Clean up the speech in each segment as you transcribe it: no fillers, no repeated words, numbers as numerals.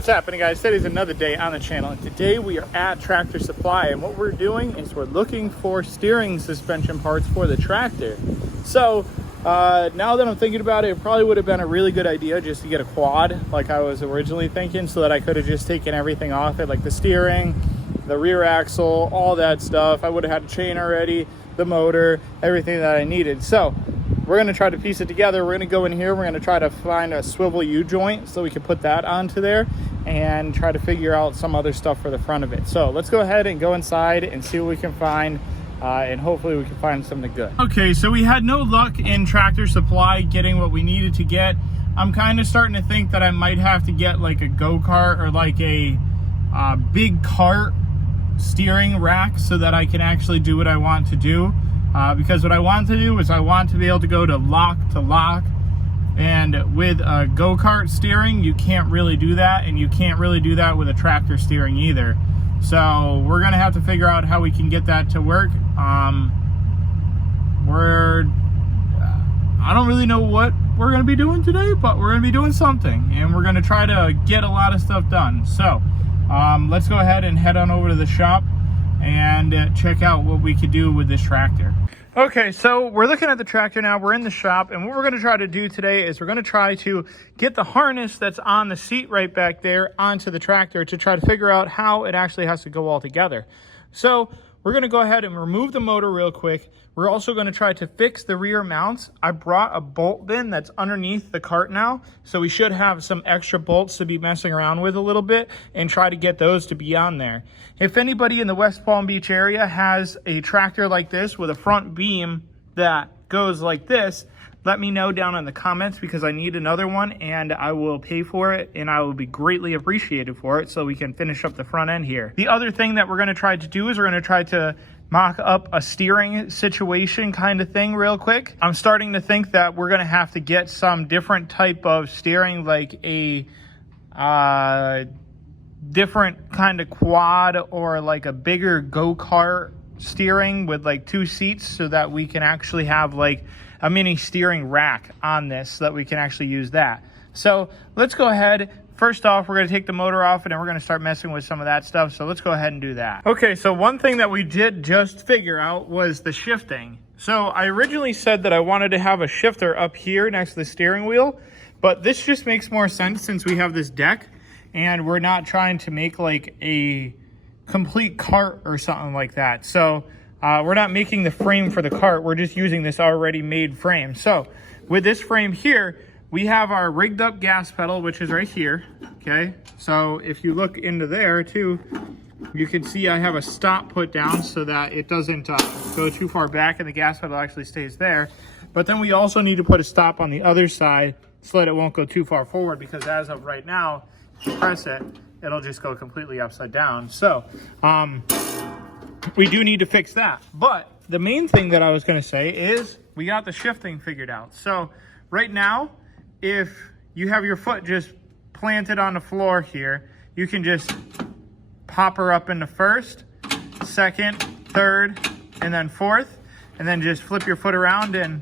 What's happening, guys? Today's another day on the channel, and today we are at Tractor Supply, and what we're doing is we're looking for steering suspension parts for the tractor. So now that I'm thinking about it, it probably would have been a really good idea just to get a quad like I was originally thinking, so that I could have just taken everything off it, like the steering, the rear axle, all that stuff. I would have had a chain already, the motor, everything that I needed. So we're going to try to piece it together. We're going to go in here, we're going to try to find a swivel U-joint so we can put that onto there and try to figure out some other stuff for the front of it. So let's go ahead and go inside and see what we can find, and hopefully we can find something good. Okay, so we had no luck in Tractor Supply getting what we needed to get. I'm kind of starting to think that I might have to get like a go-kart or like a big cart steering rack so that I can actually do what I want to do. Because what I want to do is I want to be able to go to lock, and with a go-kart steering you can't really do that, and you can't really do that with a tractor steering either. So we're gonna have to figure out how we can get that to work. I don't really know what we're gonna be doing today, but we're gonna be doing something, and we're gonna try to get a lot of stuff done. So let's go ahead and head on over to the shop and check out what we could do with this tractor. Okay, so we're looking at the tractor now. We're in the shop, and what we're going to try to do today is we're going to try to get the harness that's on the seat right back there onto the tractor to try to figure out how it actually has to go all together. So we're going to go ahead and remove the motor real quick. We're also going to try to fix the rear mounts. I brought a bolt bin that's underneath the cart now, so we should have some extra bolts to be messing around with a little bit and try to get those to be on there. If anybody in the West Palm Beach area has a tractor like this with a front beam that goes like this, let me know down in the comments, because I need another one and I will pay for it, and I will be greatly appreciated for it so we can finish up the front end here. The other thing that we're going to try to do is we're going to try to mock up a steering situation kind of thing real quick. I'm starting to think that we're going to have to get some different type of steering, like a different kind of quad or like a bigger go-kart steering with like 2 seats, so that we can actually have like a mini steering rack on this so that we can actually use that. So let's go ahead. First off, we're going to take the motor off, and then we're going to start messing with some of that stuff. So let's go ahead and do that. Okay, so one thing that we did just figure out was the shifting. So I originally said that I wanted to have a shifter up here next to the steering wheel, but this just makes more sense since we have this deck and we're not trying to make like a complete cart or something like that. So we're not making the frame for the cart, we're just using this already made frame. So with this frame here, we have our rigged up gas pedal, which is right here, okay? So if you look into there too, you can see I have a stop put down so that it doesn't go too far back and the gas pedal actually stays there. But then we also need to put a stop on the other side so that it won't go too far forward, because as of right now, if you press it, it'll just go completely upside down. So we do need to fix that. But the main thing that I was gonna say is we got the shifting figured out. So right now, if you have your foot just planted on the floor here, you can just pop her up into first, second, third, and then fourth, and then just flip your foot around and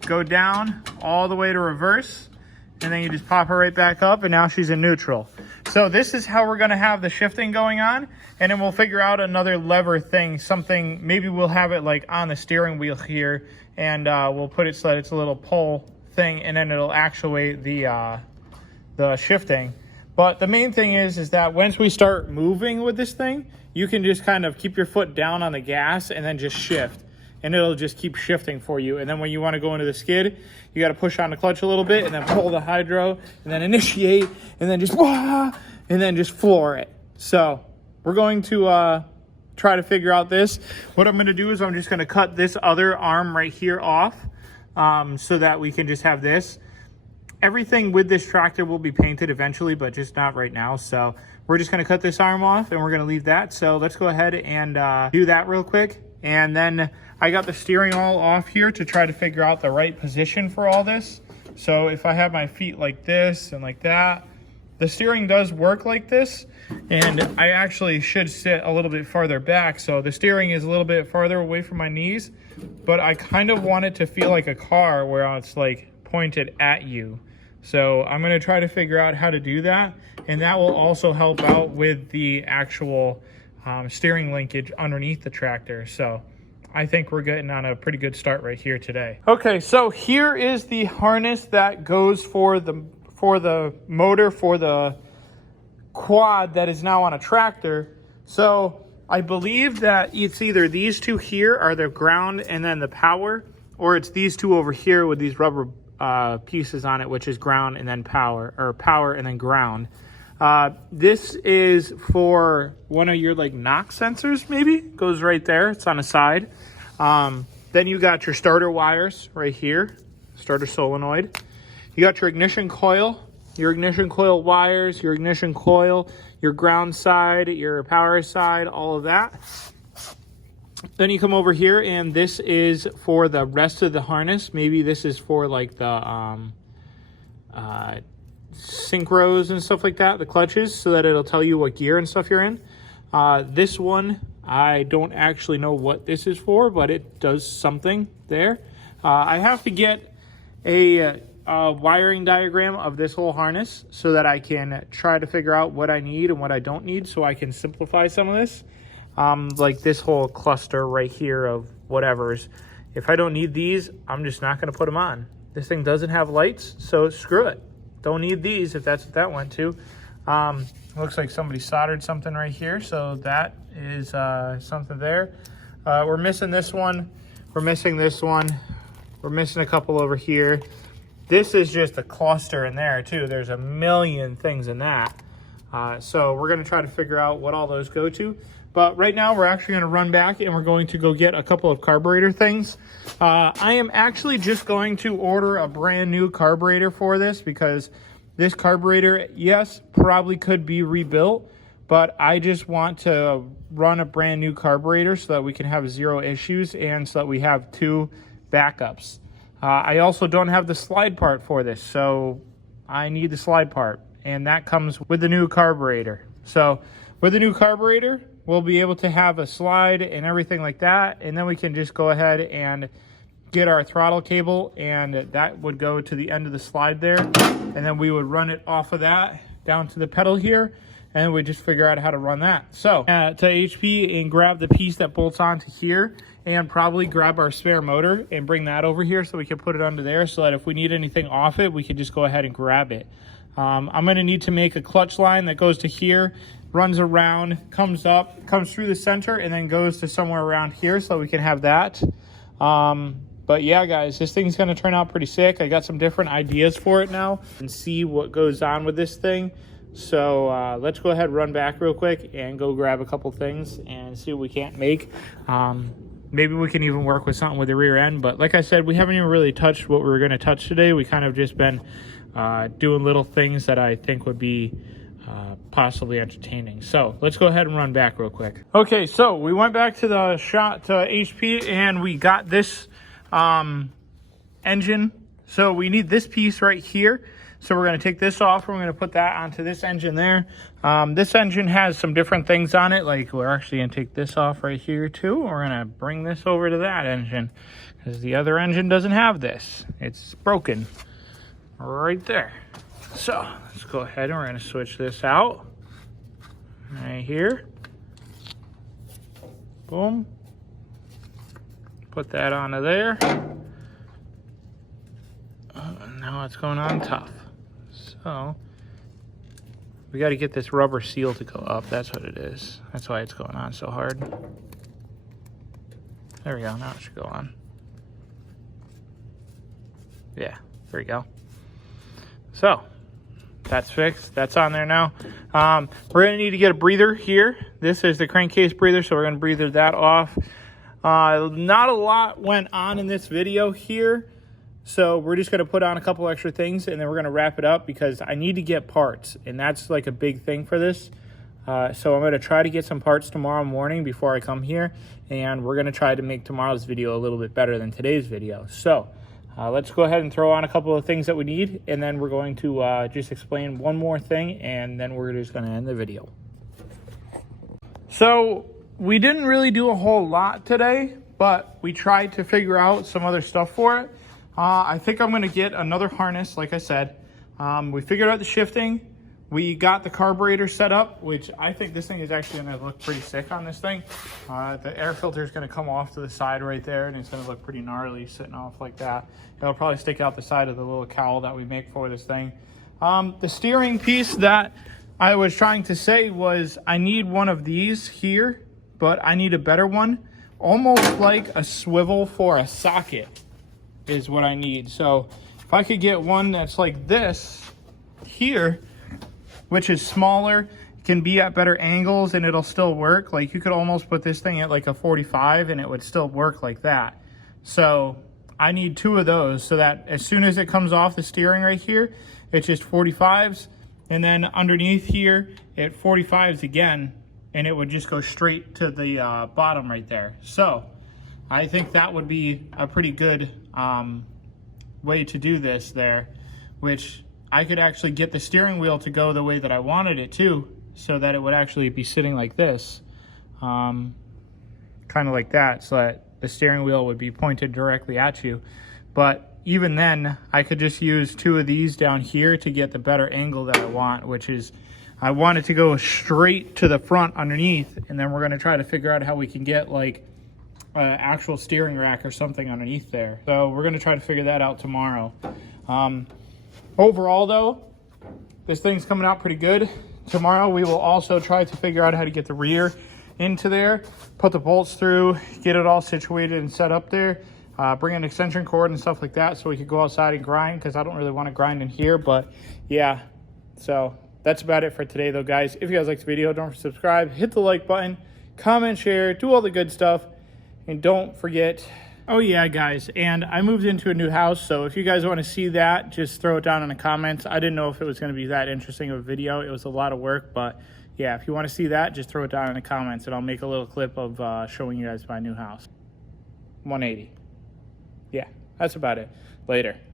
go down all the way to reverse, and then you just pop her right back up, and now she's in neutral. So this is how we're gonna have the shifting going on, and then we'll figure out another lever thing, something, maybe we'll have it like on the steering wheel here, and we'll put it so that it's a little pull thing, and then it'll actuate the shifting. But the main thing is that once we start moving with this thing, you can just kind of keep your foot down on the gas and then just shift, and it'll just keep shifting for you. And then when you want to go into the skid, you got to push on the clutch a little bit and then pull the hydro and then initiate and then just wah, and then just floor it. So we're going to try to figure out this. What I'm going to do is I'm just going to cut this other arm right here off, so that we can just have this. Everything with this tractor will be painted eventually, but just not right now. So we're just going to cut this arm off and we're going to leave that. So let's go ahead and do that real quick. And then I got the steering all off here to try to figure out the right position for all this. So if I have my feet like this and like that, the steering does work like this, and I actually should sit a little bit farther back. So the steering is a little bit farther away from my knees, but I kind of want it to feel like a car where it's like pointed at you. So I'm going to try to figure out how to do that. And that will also help out with the actual steering linkage underneath the tractor. So I think we're getting on a pretty good start right here today. Okay, so here is the harness that goes for the motor for the quad that is now on a tractor. So I believe that it's either these two here are the ground and then the power, or it's these two over here with these rubber pieces on it, which is ground and then power, or power and then ground. This is for one of your like knock sensors, maybe goes right there. It's on the side. Then you got your starter wires right here, starter solenoid. You got your ignition coil wires, your ignition coil, your ground side, your power side, all of that. Then you come over here, and this is for the rest of the harness. Maybe this is for like the synchros and stuff like that, the clutches, so that it'll tell you what gear and stuff you're in. This one, I don't actually know what this is for, but it does something there. I have to get a wiring diagram of this whole harness so that I can try to figure out what I need and what I don't need, so I can simplify some of this. Like this whole cluster right here of whatever's. If I don't need these, I'm just not going to put them on. This thing doesn't have lights, so screw it. Don't need these if that's what that went to. Looks like somebody soldered something right here, so that is something there. We're missing this one. We're missing this one. We're missing a couple over here. This is just a cluster in there too. There's a million things in that. So we're going to try to figure out what all those go to. But right now we're actually going to run back and we're going to go get a couple of carburetor things. I am actually just going to order a brand new carburetor for this, because this carburetor, yes, probably could be rebuilt, but I just want to run a brand new carburetor so that we can have zero issues and so that we have two backups. I also don't have the slide part for this, so I need the slide part, and that comes with the new carburetor. So with the new carburetor, we'll be able to have a slide and everything like that, and then we can just go ahead and get our throttle cable, and that would go to the end of the slide there, and then we would run it off of that down to the pedal here, and we just figure out how to run that. So to HP and grab the piece that bolts onto here, and probably grab our spare motor and bring that over here so we can put it under there, so that if we need anything off it, we can just go ahead and grab it. I'm going to need to make a clutch line that goes to here, runs around, comes up, comes through the center, and then goes to somewhere around here so we can have that. But yeah, guys, this thing's going to turn out pretty sick. I got some different ideas for it now and see what goes on with this thing. So let's go ahead, run back real quick and go grab a couple things and see what we can't make. Maybe we can even work with something with the rear end. But like I said, we haven't even really touched what we were going to touch today. We kind of just been doing little things that I think would be possibly entertaining. So let's go ahead and run back real quick. Okay, so we went back to the shop to HP and we got this engine. So we need this piece right here. So we're going to take this off. We're going to put that onto this engine there. This engine has some different things on it. Like, we're actually going to take this off right here too. We're going to bring this over to that engine, because the other engine doesn't have this. It's broken right there. So let's go ahead and we're going to switch this out right here. Boom. Put that onto there. Now it's going on top. So we got to get this rubber seal to go up. That's what it is. That's why it's going on so hard. There we go. Now it should go on. Yeah, there we go. So that's fixed. That's on there now. We're going to need to get a breather here. This is the crankcase breather, so we're going to breather that off. Not a lot went on in this video here. So we're just going to put on a couple extra things and then we're going to wrap it up, because I need to get parts, and that's like a big thing for this. So I'm going to try to get some parts tomorrow morning before I come here, and we're going to try to make tomorrow's video a little bit better than today's video. So let's go ahead and throw on a couple of things that we need, and then we're going to just explain one more thing, and then we're just going to end the video. So we didn't really do a whole lot today, but we tried to figure out some other stuff for it. I think I'm going to get another harness, like I said. We figured out the shifting. We got the carburetor set up, which I think this thing is actually going to look pretty sick on this thing. The air filter is going to come off to the side right there, and it's going to look pretty gnarly sitting off like that. It'll probably stick out the side of the little cowl that we make for this thing. The steering piece that I was trying to say was I need one of these here, but I need a better one. Almost like a swivel for a socket is what I need. So if I could get one that's like this here, which is smaller, can be at better angles, and it'll still work. Like you could almost put this thing at like a 45 and it would still work like that. So I need 2 of those so that as soon as it comes off the steering right here, it's just 45s, and then underneath here it 45s again, and it would just go straight to the bottom right there. So I think that would be a pretty good way to do this there, which I could actually get the steering wheel to go the way that I wanted it to, so that it would actually be sitting like this, kind of like that, so that the steering wheel would be pointed directly at you. But even then, I could just use 2 of these down here to get the better angle that I want, which is I want it to go straight to the front underneath, and then we're going to try to figure out how we can get like an actual steering rack or something underneath there. So we're going to try to figure that out tomorrow. Overall though, this thing's coming out pretty good. Tomorrow we will also try to figure out how to get the rear into there, put the bolts through, get it all situated and set up there, bring an extension cord and stuff like that so we could go outside and grind, because I don't really want to grind in here. But yeah, so that's about it for today though, guys. If you guys liked the video, don't forget to subscribe, hit the like button, comment, share, do all the good stuff, and don't forget, oh yeah guys, and I moved into a new house, so if you guys want to see that, just throw it down in the comments. I didn't know if it was going to be that interesting of a video. It was a lot of work, but yeah, if you want to see that, just throw it down in the comments, and I'll make a little clip of showing you guys my new house. 180. Yeah, that's about it. Later.